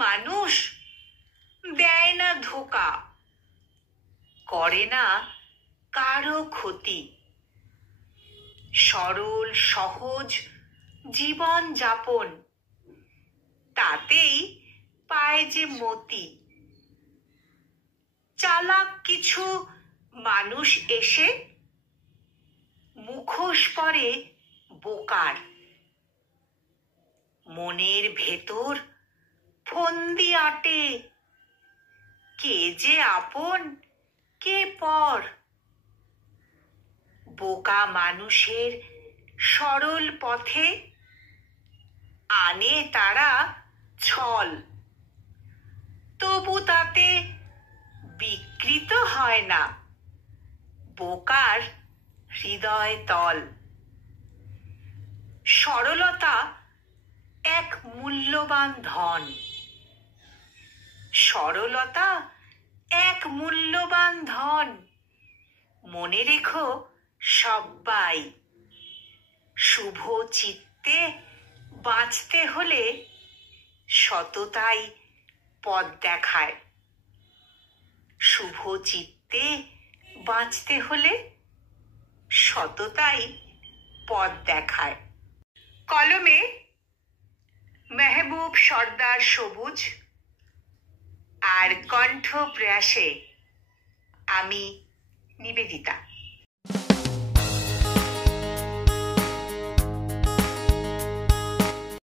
মানুষ দেয় না ধোকা, করে না কারো ক্ষতি। সরল সহজ জীবন যাপন, তাতেই পায় যে মতি। চালাক কিছু মানুষ এসে মুখোশ পরে বোকার, মনের ভেতর ফন্দি আটে, কে যে আপন কে পর। বোকা মানুষের সরল পথে আনে তারা ছল, তবু তাতে বিকৃত হয় না বোকার হৃদয় তল। সরলতা এক মূল্যবান ধন, সরলতা এক মূল্যবান ধন। মনে রেখো সব্বাই, শুভ চিত্তে বাঁচতে হলে সততাই পথ দেখায়। শুভ চিত্তে বাঁচতে হলে সততাই পথ দেখায়। কলমে মেহবুব সর্দার সবুজ, আর কণ্ঠ প্রয়াসে আমি নিবেদিতা।